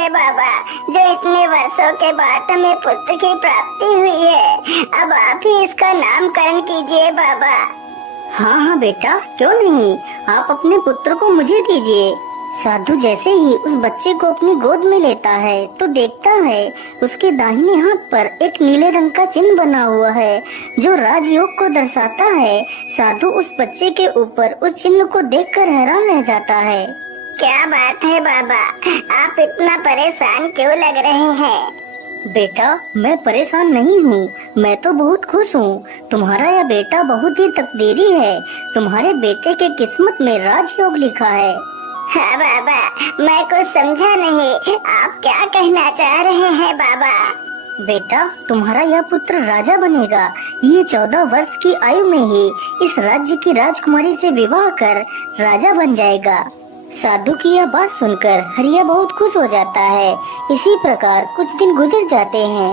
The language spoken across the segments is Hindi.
है बाबा, जो इतने वर्षों के बाद हमें पुत्र की प्राप्ति हुई है। अब आप ही इसका नामकरण कीजिए बाबा। हाँ हाँ बेटा, क्यों नहीं, आप अपने पुत्र को मुझे दीजिए। साधु जैसे ही उस बच्चे को अपनी गोद में लेता है तो देखता है उसके दाहिने हाथ पर एक नीले रंग का चिन्ह बना हुआ है जो राजयोग को दर्शाता है। साधु उस बच्चे के ऊपर उस चिन्ह को देखकर हैरान रह जाता है। क्या बात है बाबा, आप इतना परेशान क्यों लग रहे हैं? बेटा, मैं परेशान नहीं हूँ, मैं तो बहुत खुश हूँ। तुम्हारा यह बेटा बहुत ही तकदीरी है। तुम्हारे बेटे के किस्मत में राजयोग लिखा है। हाँ बाबा, मैं कुछ समझा नहीं, आप क्या कहना चाह रहे हैं बाबा? बेटा, तुम्हारा यह पुत्र राजा बनेगा। ये 14 वर्ष की आयु में ही इस राज्य की राजकुमारी से विवाह कर राजा बन जाएगा। साधु की यह बात सुनकर हरिया बहुत खुश हो जाता है। इसी प्रकार कुछ दिन गुजर जाते हैं।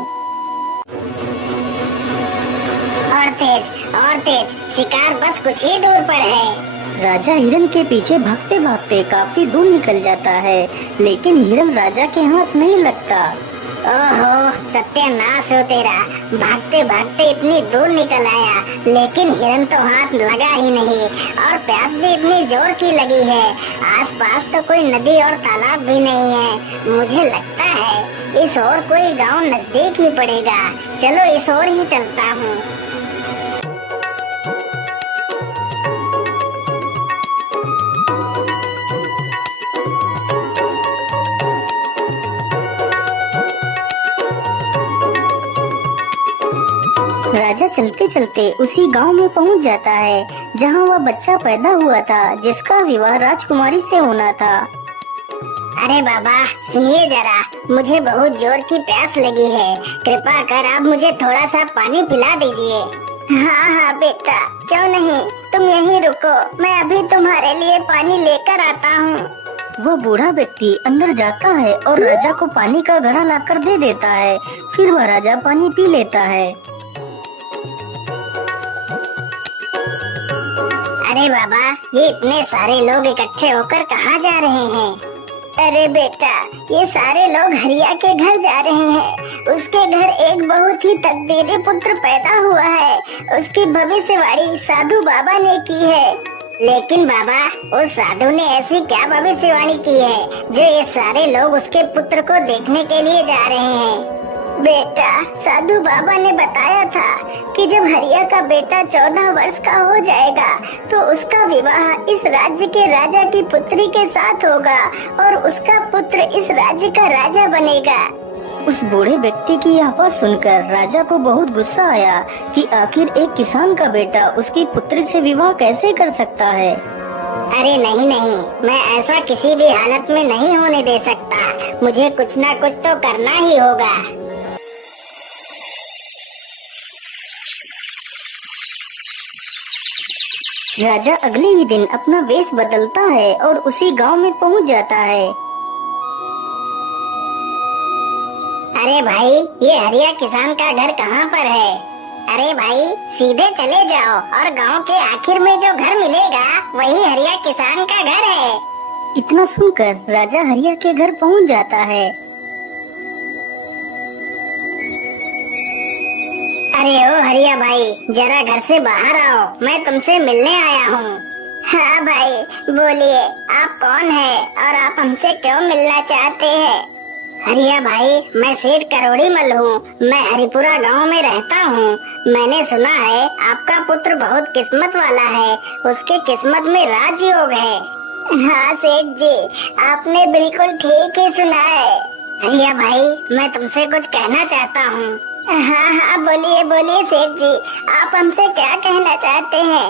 और तेज, शिकार बस कुछ ही दूर पर है। राजा हिरन के पीछे भागते भागते काफी दूर निकल जाता है, लेकिन हिरन राजा के हाथ नहीं लगता। ओहो, सत्यानाश हो तेरा, भागते भागते इतनी दूर निकल आया, लेकिन हिरन तो हाथ लगा ही नहीं। और प्यास भी इतनी जोर की लगी है। आसपास तो कोई नदी और तालाब भी नहीं है। मुझे लगता है इस ओर कोई गांव नजदीक ही पड़ेगा। चलो इस ओर ही चलता हूँ। राजा चलते चलते उसी गांव में पहुंच जाता है जहां वह बच्चा पैदा हुआ था जिसका विवाह राजकुमारी से होना था। अरे बाबा, सुनिए जरा, मुझे बहुत जोर की प्यास लगी है। कृपा कर आप मुझे थोड़ा सा पानी पिला दीजिए। हाँ हाँ बेटा, क्यों नहीं, तुम यहीं रुको, मैं अभी तुम्हारे लिए पानी लेकर आता हूँ। वो बूढ़ा व्यक्ति अंदर जाता है और राजा को पानी का घड़ा लाकर दे देता है। फिर वह राजा पानी पी लेता है। अरे बाबा, ये इतने सारे लोग इकट्ठे होकर कहाँ जा रहे हैं? अरे बेटा, ये सारे लोग हरिया के घर जा रहे हैं। उसके घर एक बहुत ही तकदीरी पुत्र पैदा हुआ है। उसकी भविष्यवाणी साधु बाबा ने की है। लेकिन बाबा, उस साधु ने ऐसी क्या भविष्यवाणी की है जो ये सारे लोग उसके पुत्र को देखने के लिए जा रहे हैं? बेटा, साधु बाबा ने बताया था कि जब हरिया का बेटा 14 वर्ष का हो जाएगा तो उसका विवाह इस राज्य के राजा की पुत्री के साथ होगा और उसका पुत्र इस राज्य का राजा बनेगा। उस बूढ़े व्यक्ति की यह बात सुनकर राजा को बहुत गुस्सा आया कि आखिर एक किसान का बेटा उसकी पुत्री से विवाह कैसे कर सकता है। अरे नहीं नहीं, मैं ऐसा किसी भी हालत में नहीं होने दे सकता। मुझे कुछ ना कुछ तो करना ही होगा। राजा अगले ही दिन अपना वेश बदलता है और उसी गांव में पहुंच जाता है। अरे भाई, ये हरिया किसान का घर कहाँ पर है? अरे भाई, सीधे चले जाओ और गांव के आखिर में जो घर मिलेगा वही हरिया किसान का घर है। इतना सुनकर राजा हरिया के घर पहुंच जाता है। अरे ओ हरिया भाई, जरा घर से बाहर आओ, मैं तुमसे मिलने आया हूँ। हाँ भाई, बोलिए, आप कौन है और आप हमसे क्यों मिलना चाहते हैं? हरिया भाई, मैं सेठ करोड़ी मल हूँ। मैं हरिपुरा गांव में रहता हूँ। मैंने सुना है आपका पुत्र बहुत किस्मत वाला है, उसके किस्मत में राजयोग है। हाँ सेठ जी, आपने बिल्कुल ठीक ही सुना है। हरिया भाई, मैं तुमसे कुछ कहना चाहता हूँ। हाँ हाँ, बोलिए बोलिए सेठ जी, आप हमसे क्या कहना चाहते हैं?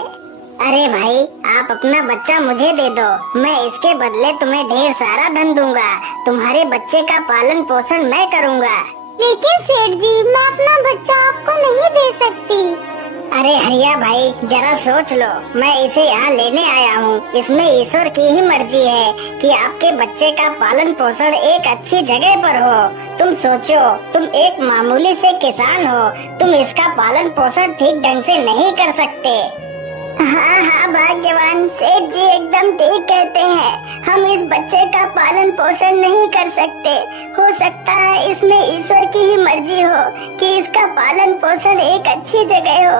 अरे भाई, आप अपना बच्चा मुझे दे दो, मैं इसके बदले तुम्हें ढेर सारा धन दूंगा। तुम्हारे बच्चे का पालन पोषण मैं करूंगा। लेकिन सेठ जी, मैं अपना बच्चा आपको नहीं दे सकती। अरे हरिया भाई, जरा सोच लो, मैं इसे यहाँ लेने आया हूँ। इसमें ईश्वर की ही मर्जी है कि आपके बच्चे का पालन पोषण एक अच्छी जगह पर हो। तुम सोचो, तुम एक मामूली से किसान हो, तुम इसका पालन पोषण ठीक ढंग से नहीं कर सकते। हाँ हाँ भाग्यवान, सेठ जी एकदम ठीक कहते हैं। हम इस बच्चे का पालन पोषण नहीं कर सकते। हो सकता है इसमें ईश्वर की ही मर्जी हो कि इसका पालन पोषण एक अच्छी जगह हो।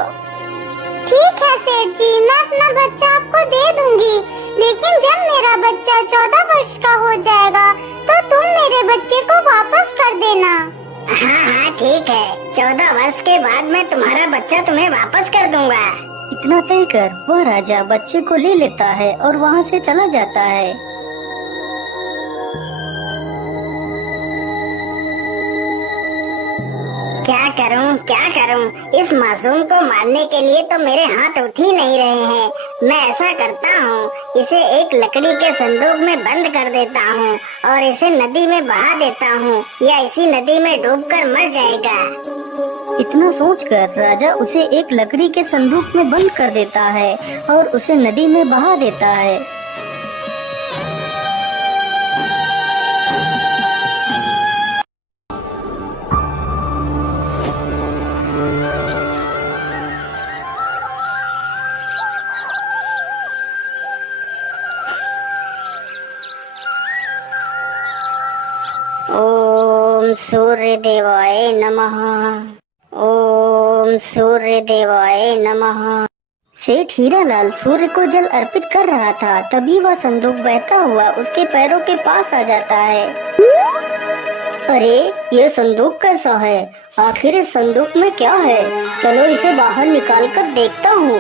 ठीक है सेठ जी, मैं अपना बच्चा आपको दे दूंगी, लेकिन जब मेरा बच्चा 14 वर्ष का हो जाएगा तो तुम मेरे बच्चे को वापस कर देना। हाँ हाँ ठीक है, 14 वर्ष के बाद मैं तुम्हारा बच्चा तुम्हें वापस कर दूंगा। इतना कहकर वह राजा बच्चे को ले लेता है और वहाँ से चला जाता है। क्या करूं? इस मासूम को मारने के लिए तो मेरे हाथ उठ ही नहीं रहे हैं। मैं ऐसा करता हूँ, इसे एक लकड़ी के संदूक में बंद कर देता हूँ और इसे नदी में बहा देता हूँ, या इसी नदी में डूबकर मर जाएगा। इतना सोचकर राजा उसे एक लकड़ी के संदूक में बंद कर देता है और उसे नदी में बहा देता है। ओम सूर्य देवाय नमः। ओम सूर्य देवाय नमः। सेठ हीरालाल सूर्य को जल अर्पित कर रहा था, तभी वह संदूक बहता हुआ उसके पैरों के पास आ जाता है। अरे ये संदूक कैसा है? आखिर इस संदूक में क्या है? चलो इसे बाहर निकाल कर देखता हूँ।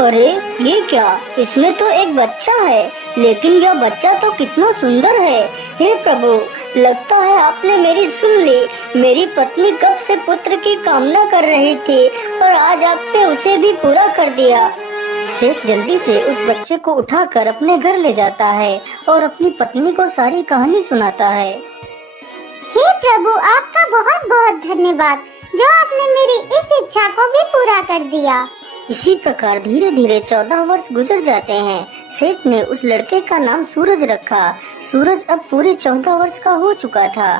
अरे ये क्या? इसमें तो एक बच्चा है, लेकिन यह बच्चा तो कितना सुंदर है। हे प्रभु, लगता है आपने मेरी सुन ली। मेरी पत्नी कब से पुत्र की कामना कर रही थी और आज आपने उसे भी पूरा कर दिया। सेठ जल्दी से उस बच्चे को उठाकर अपने घर ले जाता है और अपनी पत्नी को सारी कहानी सुनाता है। हे प्रभु, आपका बहुत बहुत धन्यवाद जो आपने मेरी इस इच्छा को भी पूरा कर दिया। इसी प्रकार धीरे धीरे 14 वर्ष गुजर जाते हैं। सेठ ने उस लड़के का नाम सूरज रखा। सूरज अब पूरे 14 वर्ष का हो चुका था।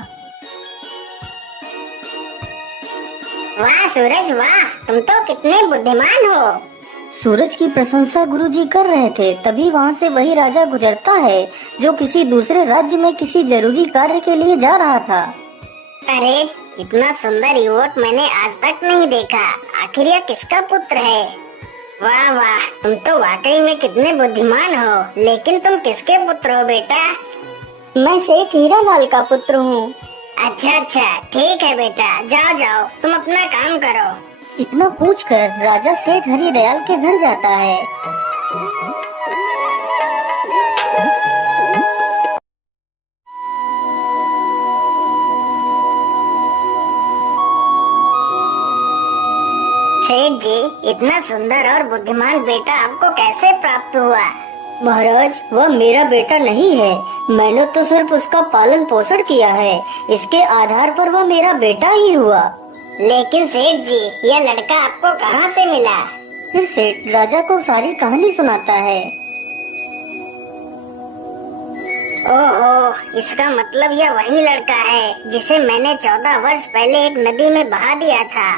वाह सूरज वाह, तुम तो कितने बुद्धिमान हो। सूरज की प्रशंसा गुरुजी कर रहे थे, तभी वहाँ से वही राजा गुजरता है जो किसी दूसरे राज्य में किसी जरूरी कार्य के लिए जा रहा था। अरे इतना सुंदर युवक मैंने आज तक नहीं देखा। आखिर यह किसका पुत्र है? वाह वाह, तुम तो वाकई में कितने बुद्धिमान हो। लेकिन तुम किसके पुत्र हो बेटा? मैं सेठ हीरालाल का पुत्र हूँ। अच्छा ठीक है बेटा, जाओ जाओ तुम अपना काम करो। इतना पूछकर राजा सेठ हरिदयाल के घर जाता है। सेठ जी, इतना सुंदर और बुद्धिमान बेटा आपको कैसे प्राप्त हुआ? महाराज, वह मेरा बेटा नहीं है। मैंने तो सिर्फ उसका पालन पोषण किया है। इसके आधार पर वह मेरा बेटा ही हुआ। लेकिन सेठ जी, यह लड़का आपको कहाँ से मिला? फिर सेठ राजा को सारी कहानी सुनाता है। ओहो, इसका मतलब यह वही लड़का है जिसे मैंने 14 वर्ष पहले एक नदी में बहा दिया था।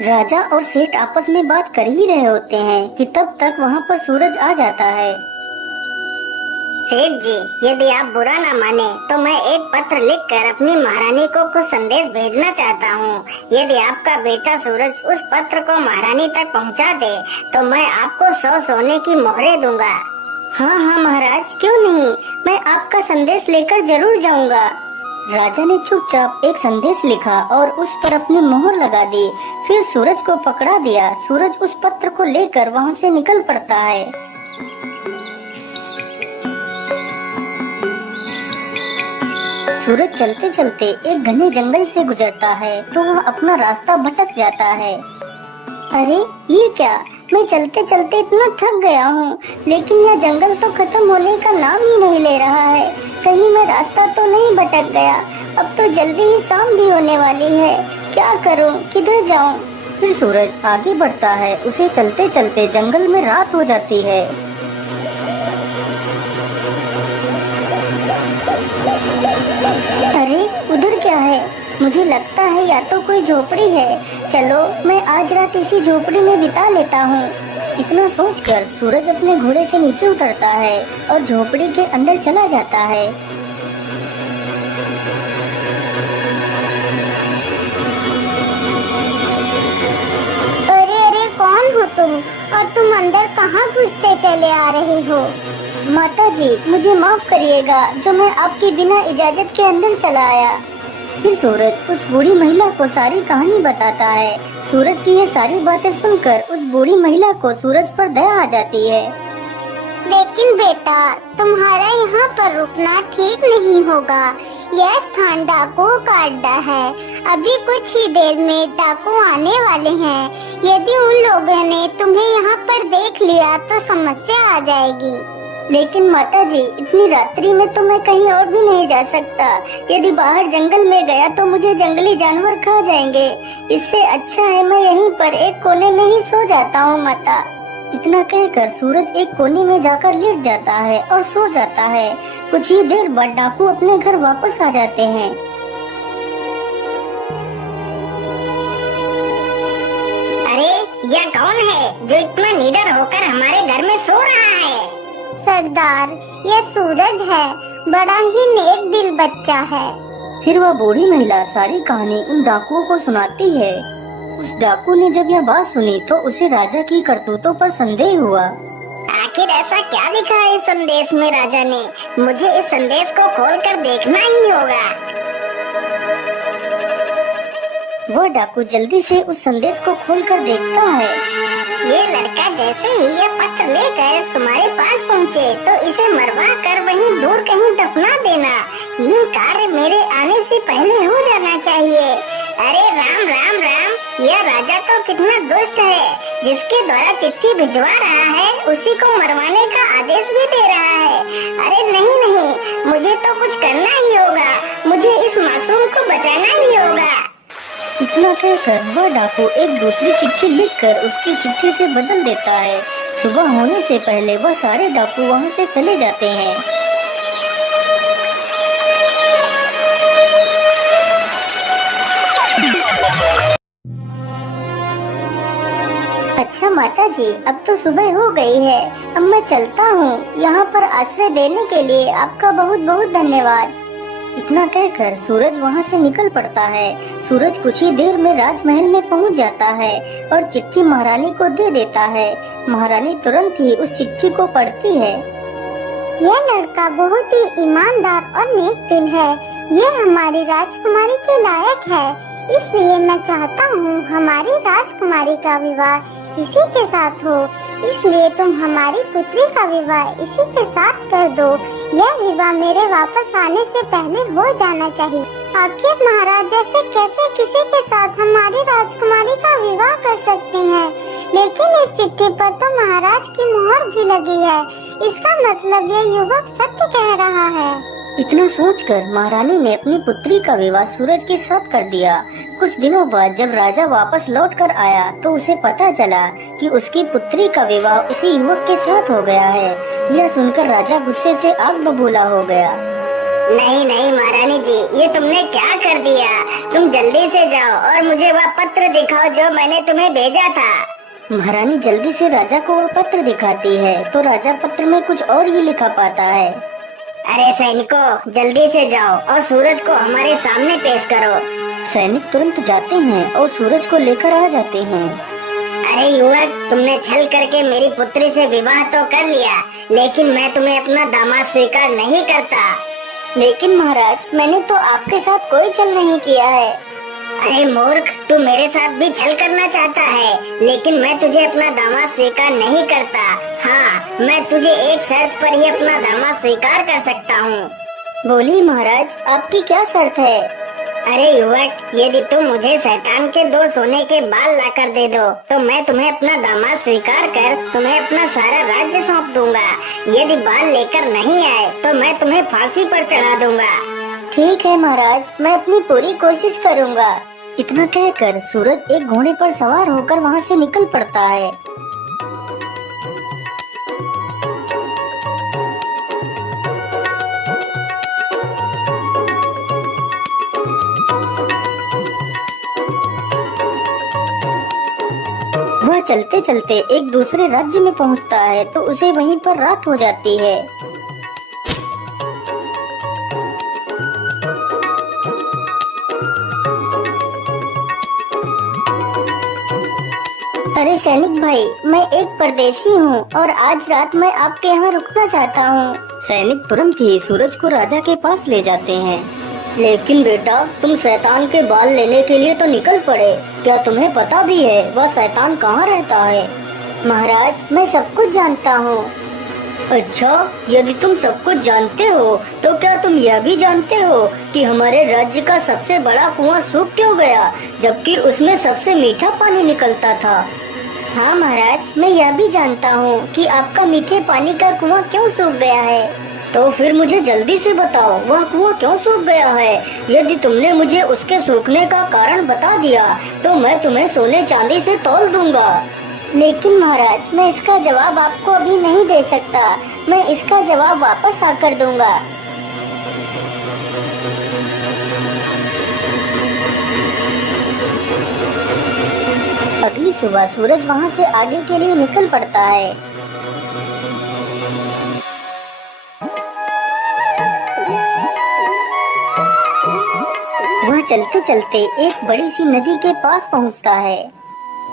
राजा और सेठ आपस में बात कर ही रहे होते हैं कि तब तक वहाँ पर सूरज आ जाता है। सेठ जी, यदि आप बुरा न माने तो मैं एक पत्र लिखकर अपनी महारानी को कुछ संदेश भेजना चाहता हूँ। यदि आपका बेटा सूरज उस पत्र को महारानी तक पहुँचा दे तो मैं आपको 100 सोने की मोहरें दूंगा। हाँ महाराज, क्यों नहीं, मैं आपका संदेश लेकर जरूर जाऊंगा। राजा ने चुपचाप एक संदेश लिखा और उस पर अपनी मोहर लगा दी। फिर सूरज को पकड़ा दिया। सूरज उस पत्र को लेकर वहाँ से निकल पड़ता है। सूरज चलते चलते एक घने जंगल से गुजरता है तो वह अपना रास्ता भटक जाता है। अरे ये क्या, मैं चलते चलते इतना थक गया हूँ, लेकिन यह जंगल तो खत्म होने का नाम ही नहीं ले रहा है। कहीं मैं रास्ता तो नहीं भटक गया? अब तो जल्दी ही शाम भी होने वाली है। क्या करूँ, किधर जाऊँ? फिर सूरज आगे बढ़ता है। उसे चलते चलते जंगल में रात हो जाती है। अरे उधर क्या है? मुझे लगता है या तो कोई झोपड़ी है। चलो मैं आज रात इसी झोपड़ी में बिता लेता हूँ। इतना सोचकर सूरज अपने घोड़े से नीचे उतरता है और झोपड़ी के अंदर चला जाता है। अरे अरे, कौन हो तुम और तुम अंदर कहाँ घुसते चले आ रहे हो? माता जी, मुझे माफ करिएगा जो मैं आपकी बिना इजाजत के अंदर चला आया। फिर सूरज उस बूढ़ी महिला को सारी कहानी बताता है। सूरज की ये सारी बातें सुनकर उस बूढ़ी महिला को सूरज पर दया आ जाती है। लेकिन बेटा, तुम्हारा यहाँ पर रुकना ठीक नहीं होगा। यह स्थान डाकुओं का अड्डा है। अभी कुछ ही देर में डाकू आने वाले हैं। यदि उन लोगों ने तुम्हें यहाँ पर देख लिया तो समस्या आ जाएगी। लेकिन माता जी, इतनी रात्रि में तो मैं कहीं और भी नहीं जा सकता। यदि बाहर जंगल में गया तो मुझे जंगली जानवर खा जाएंगे। इससे अच्छा है मैं यहीं पर एक कोने में ही सो जाता हूँ माता। इतना कहकर सूरज एक कोने में जाकर लेट जाता है और सो जाता है। कुछ ही देर बाद डाकू अपने घर वापस आ जाते हैं। अरे यह कौन है जो इतना निडर होकर हमारे घर में सो रहा है? सरदार, यह सूरज है। बड़ा ही नेक दिल बच्चा है। फिर वह बूढ़ी महिला सारी कहानी उन डाकुओं को सुनाती है। उस डाकू ने जब यह बात सुनी तो उसे राजा की करतूतों पर संदेह हुआ। आखिर ऐसा क्या लिखा है इस संदेश में राजा ने? मुझे इस संदेश को खोलकर देखना ही होगा। वह डाकू जल्दी से उस संदेश को खोलकर देखता है। ये लड़का जैसे ही ये पत्र लेकर तुम्हारे पास पहुँचे तो इसे मरवा कर वहीं दूर कहीं दफना देना। ये कार्य मेरे आने से पहले हो जाना चाहिए। अरे राम राम राम, यह राजा तो कितना दुष्ट है। जिसके द्वारा चिट्ठी भिजवा रहा है उसी को मरवाने का आदेश भी दे रहा है। अरे नहीं नहीं, मुझे तो कुछ करना ही होगा। मुझे इस मासूम को बचाना ही होगा। इतना कहकर वह डाकू एक दूसरी चिट्ठी लिखकर उसकी चिट्ठी से बदल देता है। सुबह होने से पहले वह सारे डाकू वहां से चले जाते हैं। अच्छा माता जी, अब तो सुबह हो गई है। अब मैं चलता हूँ। यहाँ पर आश्रय देने के लिए आपका बहुत बहुत धन्यवाद। इतना कहकर सूरज वहाँ से निकल पड़ता है। सूरज कुछ ही देर में राजमहल में पहुँच जाता है और चिट्ठी महारानी को दे देता है। महारानी तुरंत ही उस चिट्ठी को पढ़ती है। यह लड़का बहुत ही ईमानदार और नेक दिल है। यह हमारी राजकुमारी के लायक है। इसलिए मैं चाहता हूँ हमारी राजकुमारी का विवाह इसी के साथ हो। इसलिए तुम हमारी पुत्री का विवाह इसी के साथ कर दो। यह विवाह मेरे वापस आने से पहले हो जाना चाहिए। आखिर महाराज जैसे कैसे किसी के साथ हमारी राजकुमारी का विवाह कर सकते हैं? लेकिन इस चिट्ठी पर तो महाराज की मोहर भी लगी है। इसका मतलब यह युवक सत्य कह रहा है। इतना सोचकर महारानी ने अपनी पुत्री का विवाह सूरज के साथ कर दिया। कुछ दिनों बाद जब राजा वापस लौटकर आया तो उसे पता चला कि उसकी पुत्री का विवाह उसी युवक के साथ हो गया है। यह सुनकर राजा गुस्से से आग बबूला हो गया। नहीं नहीं महारानी जी, ये तुमने क्या कर दिया? तुम जल्दी से जाओ और मुझे वह पत्र दिखाओ जो मैंने तुम्हें भेजा था। महारानी जल्दी से राजा को वह पत्र दिखाती है तो राजा पत्र में कुछ और ही लिखा पाता है। अरे सैनिकों, जल्दी से जाओ और सूरज को हमारे सामने पेश करो। सैनिक तुरंत जाते हैं और सूरज को लेकर आ जाते हैं। अरे युवक, तुमने छल करके मेरी पुत्री से विवाह तो कर लिया, लेकिन मैं तुम्हें अपना दामाद स्वीकार नहीं करता। लेकिन महाराज, मैंने तो आपके साथ कोई छल नहीं किया है। अरे मूर्ख, तू मेरे साथ भी छल करना चाहता है, लेकिन मैं तुझे अपना दामाद स्वीकार नहीं करता। हाँ, मैं तुझे एक शर्त पर ही अपना दामाद स्वीकार कर सकता हूँ। बोलिए महाराज, आपकी क्या शर्त है? अरे युवक, यदि तुम मुझे शैतान के 2 सोने के बाल लाकर दे दो तो मैं तुम्हें अपना दामाद स्वीकार कर तुम्हें अपना सारा राज्य सौंप दूंगा। यदि बाल लेकर नहीं आए तो मैं तुम्हें फांसी पर चढ़ा दूंगा। ठीक है महाराज, मैं अपनी पूरी कोशिश करूंगा। इतना कहकर सूरज एक घोड़े पर सवार होकर वहां से निकल पड़ता है। चलते चलते एक दूसरे राज्य में पहुंचता है तो उसे वहीं पर रात हो जाती है। अरे सैनिक भाई, मैं एक परदेशी हूँ और आज रात मैं आपके यहाँ रुकना चाहता हूँ। सैनिक तुरंत ही सूरज को राजा के पास ले जाते हैं। लेकिन बेटा, तुम शैतान के बाल लेने के लिए तो निकल पड़े। क्या तुम्हें पता भी है वह शैतान कहाँ रहता है? महाराज, मैं सब कुछ जानता हूँ। अच्छा, यदि तुम सब कुछ जानते हो तो क्या तुम यह भी जानते हो कि हमारे राज्य का सबसे बड़ा कुआं सूख क्यों गया, जबकि उसमें सबसे मीठा पानी निकलता था? हाँ महाराज, मैं यह भी जानता हूँ कि आपका मीठे पानी का कुआं क्यों सूख गया है। तो फिर मुझे जल्दी से बताओ, वह कुआं क्यों सूख गया है? यदि तुमने मुझे उसके सूखने का कारण बता दिया तो मैं तुम्हें सोने चांदी से तौल दूंगा। लेकिन महाराज, मैं इसका जवाब आपको अभी नहीं दे सकता। मैं इसका जवाब वापस आकर दूंगा। अगली सुबह सूरज वहाँ से आगे के लिए निकल पड़ता है। वह चलते चलते एक बड़ी सी नदी के पास पहुँचता है।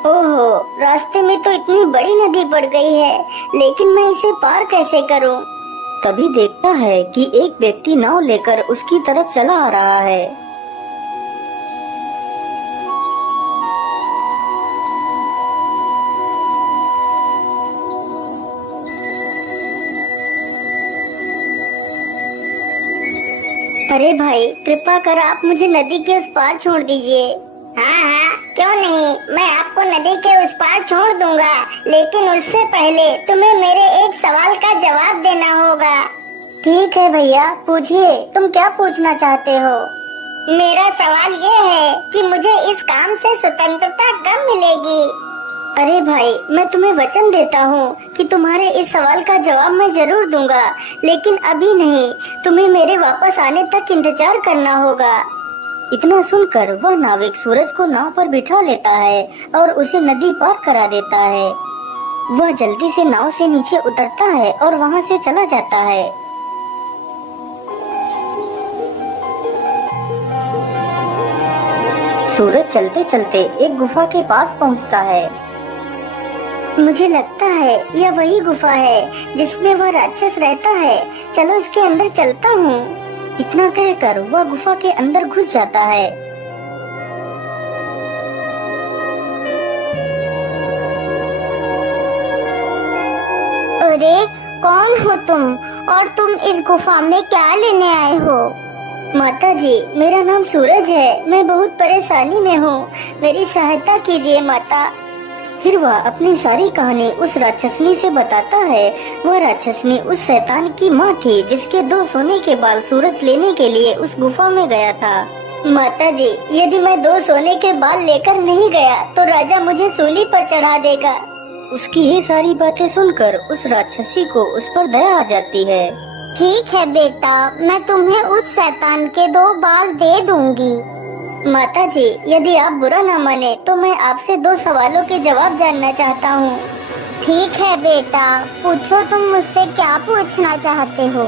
ओहो, रास्ते में तो इतनी बड़ी नदी पड़ गई है, लेकिन मैं इसे पार कैसे करूं? तभी देखता है कि एक व्यक्ति नाव लेकर उसकी तरफ चला आ रहा है। अरे भाई, कृपा कर आप मुझे नदी के उस पार छोड़ दीजिए। हाँ हाँ, क्यों नहीं, मैं आपको नदी के उस पार छोड़ दूंगा, लेकिन उससे पहले तुम्हें मेरे एक सवाल का जवाब देना होगा। ठीक है भैया, पूछिए, तुम क्या पूछना चाहते हो? मेरा सवाल ये है कि मुझे इस काम से स्वतंत्रता कब मिलेगी? अरे भाई, मैं तुम्हें वचन देता हूँ कि तुम्हारे इस सवाल का जवाब मैं जरूर दूंगा, लेकिन अभी नहीं। तुम्हें मेरे वापस आने तक इंतजार करना होगा। इतना सुनकर वह नाविक सूरज को नाव पर बिठा लेता है और उसे नदी पार करा देता है। वह जल्दी से नाव से नीचे उतरता है और वहाँ से चला जाता है। सूरज चलते चलते एक गुफा के पास पहुँचता है। मुझे लगता है यह वही गुफा है जिसमें वह राक्षस रहता है। चलो इसके अंदर चलता हूँ। इतना कहकर वह गुफा के अंदर घुस जाता है। अरे, कौन हो तुम और तुम इस गुफा में क्या लेने आए हो? माता जी, मेरा नाम सूरज है। मैं बहुत परेशानी में हूँ, मेरी सहायता कीजिए माता। फिर वह अपनी सारी कहानी उस राक्षसनी से बताता है। वह राक्षसनी उस शैतान की माँ थी जिसके 2 सोने के बाल सूरज लेने के लिए उस गुफा में गया था। माता जी, यदि मैं 2 सोने के बाल लेकर नहीं गया तो राजा मुझे सूली पर चढ़ा देगा। उसकी ये सारी बातें सुनकर उस राक्षसी को उस पर दया आ जाती है। ठीक है बेटा, मैं तुम्हें उस शैतान के 2 बाल दे दूंगी। माता जी, यदि आप बुरा न माने तो मैं आपसे 2 सवालों के जवाब जानना चाहता हूँ। ठीक है बेटा, पूछो, तुम मुझसे क्या पूछना चाहते हो?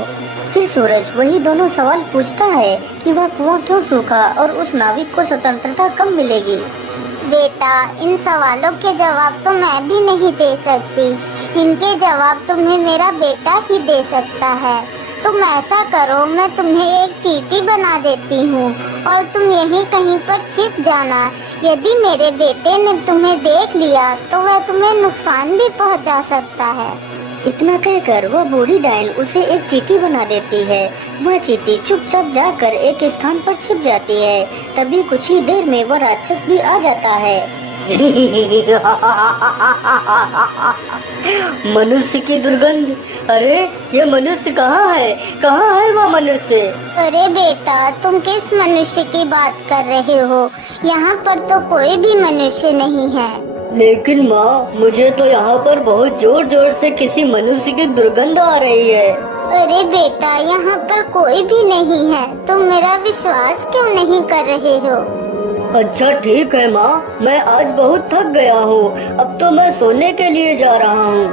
फिर सूरज वही दोनों सवाल पूछता है कि वह कुआं क्यों सूखा और उस नाविक को स्वतंत्रता कब मिलेगी। बेटा, इन सवालों के जवाब तो मैं भी नहीं दे सकती। इनके जवाब तुम्हें मेरा बेटा ही दे सकता है। तुम ऐसा करो, मैं तुम्हें एक चींटी बना देती हूँ और तुम यहीं कहीं पर छिप जाना। यदि मेरे बेटे ने तुम्हें देख लिया तो वह तुम्हें नुकसान भी पहुँचा सकता है। इतना कहकर वह बूढ़ी डायन उसे एक चींटी बना देती है। वह चींटी चुपचाप जाकर एक स्थान पर छिप जाती है। तभी कुछ ही देर में वह राक्षस भी आ जाता है। मनुष्य की दुर्गंध। अरे, ये मनुष्य कहाँ है? कहाँ है वह मनुष्य? अरे बेटा, तुम किस मनुष्य की बात कर रहे हो? यहाँ पर तो कोई भी मनुष्य नहीं है। लेकिन माँ, मुझे तो यहाँ पर बहुत जोर जोर से किसी मनुष्य की दुर्गंध आ रही है। अरे बेटा, यहाँ पर कोई भी नहीं है। तुम मेरा विश्वास क्यों नहीं कर रहे हो? अच्छा ठीक है माँ, मैं आज बहुत थक गया हूँ, अब तो मैं सोने के लिए जा रहा हूँ।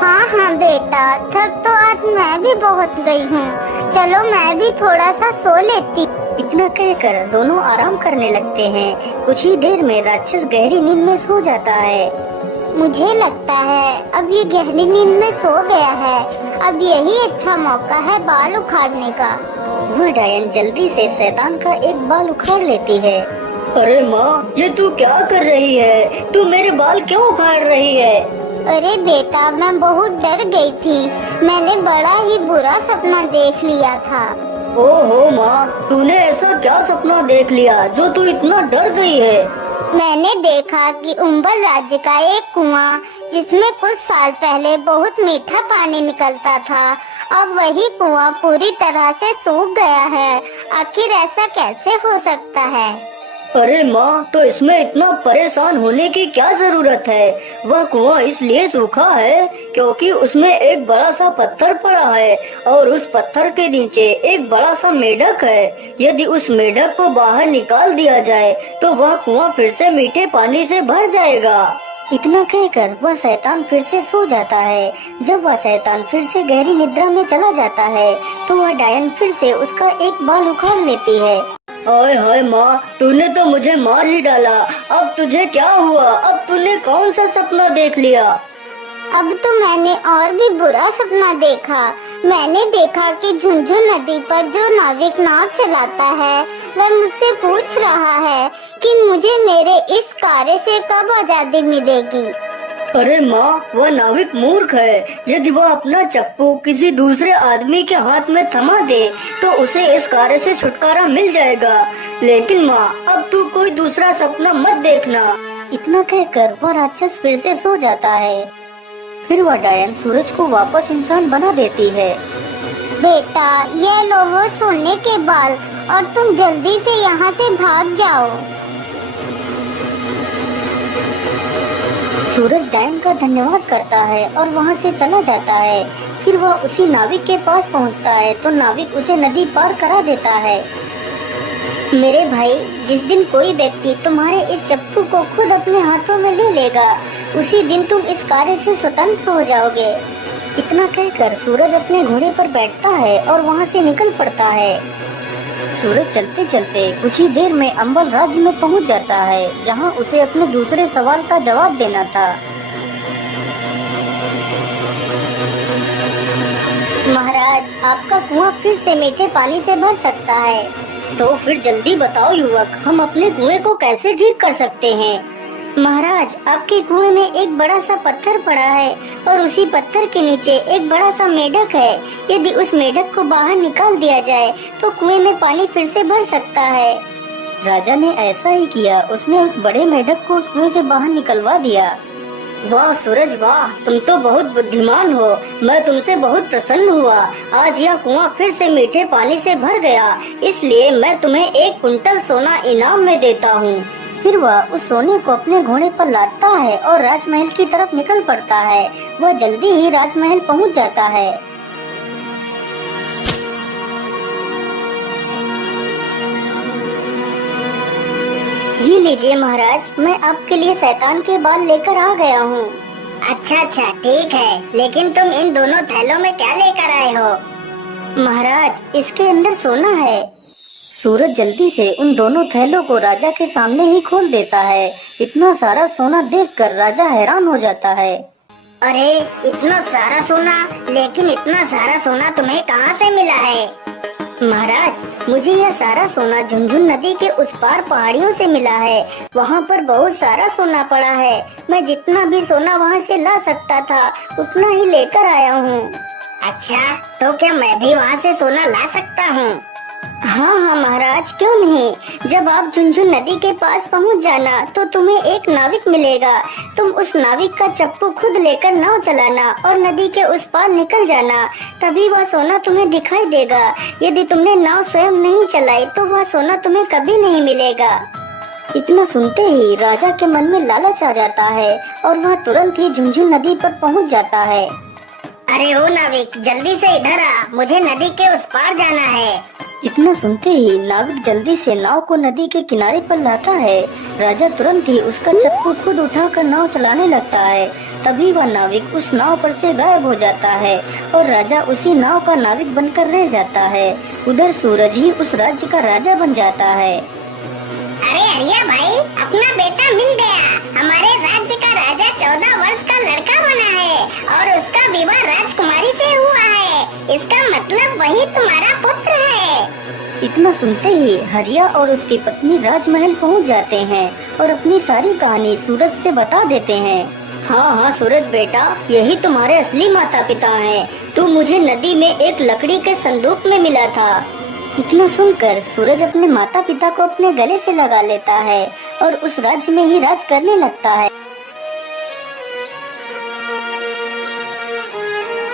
हाँ हाँ बेटा, थक तो आज मैं भी बहुत गई हूँ। चलो मैं भी थोड़ा सा सो लेती। इतना कहकर दोनों आराम करने लगते हैं। कुछ ही देर में राक्षस गहरी नींद में सो जाता है। मुझे लगता है अब ये गहरी नींद में सो गया है। अब यही अच्छा मौका है बाल उखाड़ने का। वह डायन जल्दी से शैतान का एक बाल उखाड़ लेती है। अरे माँ, ये तू क्या कर रही है? तू मेरे बाल क्यों उखाड़ रही है? अरे बेटा, मैं बहुत डर गई थी। मैंने बड़ा ही बुरा सपना देख लिया था। ओहो माँ, तूने ऐसा क्या सपना देख लिया जो तू इतना डर गई है? मैंने देखा कि उम्बर राज्य का एक कुआं, जिसमें कुछ साल पहले बहुत मीठा पानी निकलता था, अब वही कुआं पूरी तरह से सूख गया है। आखिर ऐसा कैसे हो सकता है? अरे माँ, तो इसमें इतना परेशान होने की क्या जरूरत है? वह कुआं इसलिए सूखा है क्योंकि उसमें एक बड़ा सा पत्थर पड़ा है और उस पत्थर के नीचे एक बड़ा सा मेढक है। यदि उस मेढक को बाहर निकाल दिया जाए तो वह कुआं फिर से मीठे पानी से भर जाएगा। इतना कहकर वह शैतान फिर से सो जाता है। जब वह शैतान फिर से गहरी निद्रा में चला जाता है तो वह डायन फिर से उसका एक बाल उखाड़ लेती है। हाय हाय माँ, तूने तो मुझे मार ही डाला। अब तुझे क्या हुआ? अब तूने कौन सा सपना देख लिया? अब तो मैंने और भी बुरा सपना देखा। मैंने देखा कि झुंझुन नदी पर जो नाविक नाव चलाता है वह मुझसे पूछ रहा है कि मुझे मेरे इस कार्य से कब आजादी मिलेगी। अरे माँ, वह नाविक मूर्ख है। यदि वह अपना चप्पू किसी दूसरे आदमी के हाथ में थमा दे तो उसे इस कार्य से छुटकारा मिल जाएगा। लेकिन माँ, अब तू कोई दूसरा सपना मत देखना। इतना कहकर वह राक्षस फिर से सो जाता है। फिर वह डायन सूरज को वापस इंसान बना देती है। बेटा, ये लो वो सोने के बाल, और तुम जल्दी से यहाँ से भाग जाओ। सूरज डायन का धन्यवाद करता है और वहाँ से चला जाता है। फिर वह उसी नाविक के पास पहुँचता है तो नाविक उसे नदी पार करा देता है। मेरे भाई, जिस दिन कोई व्यक्ति तुम्हारे इस चप्पू को खुद अपने हाथों में ले लेगा, उसी दिन तुम इस कार्य से स्वतंत्र हो जाओगे। इतना कहकर सूरज अपने घोड़े पर बैठता है और वहाँ से निकल पड़ता है। सूरज चलते चलते कुछ ही देर में अंबल राज्य में पहुंच जाता है, जहां उसे अपने दूसरे सवाल का जवाब देना था। महाराज, आपका कुआं फिर से मीठे पानी से भर सकता है। तो फिर जल्दी बताओ युवक, हम अपने कुएं को कैसे ठीक कर सकते हैं? महाराज, आपके कुएं में एक बड़ा सा पत्थर पड़ा है और उसी पत्थर के नीचे एक बड़ा सा मेढक है। यदि उस मेढक को बाहर निकाल दिया जाए तो कुएं में पानी फिर से भर सकता है। राजा ने ऐसा ही किया। उसने उस बड़े मेढक को उस कुएं से बाहर निकलवा दिया। वाह सूरज वाह, तुम तो बहुत बुद्धिमान हो। मैं तुमसे बहुत प्रसन्न हुआ। आज यह कुआं फिर से मीठे पानी से भर गया, इसलिए मैं तुम्हें 1 कुंटल सोना इनाम में देता हूँ। फिर वह उस सोने को अपने घोड़े पर लादता है और राजमहल की तरफ निकल पड़ता है। वह जल्दी ही राजमहल पहुंच जाता है। ये लीजिए महाराज, मैं आपके लिए शैतान के बाल लेकर आ गया हूँ। अच्छा अच्छा ठीक है, लेकिन तुम इन दोनों थैलों में क्या लेकर आए हो? महाराज, इसके अंदर सोना है। सूरज जल्दी से उन दोनों थैलों को राजा के सामने ही खोल देता है। इतना सारा सोना देखकर राजा हैरान हो जाता है। अरे इतना सारा सोना, लेकिन इतना सारा सोना तुम्हें कहाँ से मिला है? महाराज, मुझे यह सारा सोना झुंझुन नदी के उस पार पहाड़ियों से मिला है। वहाँ पर बहुत सारा सोना पड़ा है। मैं जितना भी सोना वहाँ से ला सकता था उतना ही लेकर आया हूँ। अच्छा, तो क्या मैं भी वहाँ से सोना ला सकता हूँ? हाँ हाँ महाराज, क्यों नहीं। जब आप झुंझुन नदी के पास पहुँच जाना तो तुम्हें एक नाविक मिलेगा। तुम उस नाविक का चप्पू खुद लेकर नाव चलाना और नदी के उस पार निकल जाना, तभी वह सोना तुम्हें दिखाई देगा। यदि तुमने नाव स्वयं नहीं चलाई तो वह सोना तुम्हें कभी नहीं मिलेगा। इतना सुनते ही राजा के मन में लालच आ जाता है और वह तुरंत ही झुंझुन नदी पर पहुँच जाता है। अरे ओ नाविक, जल्दी से इधर आ, मुझे नदी के उस पार जाना है। इतना सुनते ही नाविक जल्दी से नाव को नदी के किनारे पर लाता है। राजा तुरंत ही उसका चप्पू खुद उठाकर नाव चलाने लगता है। तभी वह नाविक उस नाव पर से गायब हो जाता है और राजा उसी नाव का नाविक बनकर रह जाता है। उधर सूरज ही उस राज्य का राजा बन जाता है। अरे हरिया भाई, अपना बेटा मिल गया। हमारे राज्य का राजा 14 वर्ष का लड़का बना है और उसका विवाह राजकुमारी से हुआ है। इसका मतलब वही तुम्हारा पुत्र है। इतना सुनते ही हरिया और उसकी पत्नी राजमहल पहुंच जाते हैं और अपनी सारी कहानी सूरज से बता देते हैं। हाँ हाँ सूरज बेटा, यही तुम्हारे असली माता पिता हैं। तू मुझे नदी में एक लकड़ी के संदूक में मिला था। इतना सुनकर सूरज अपने माता पिता को अपने गले से लगा लेता है और उस राज्य में ही राज करने लगता है।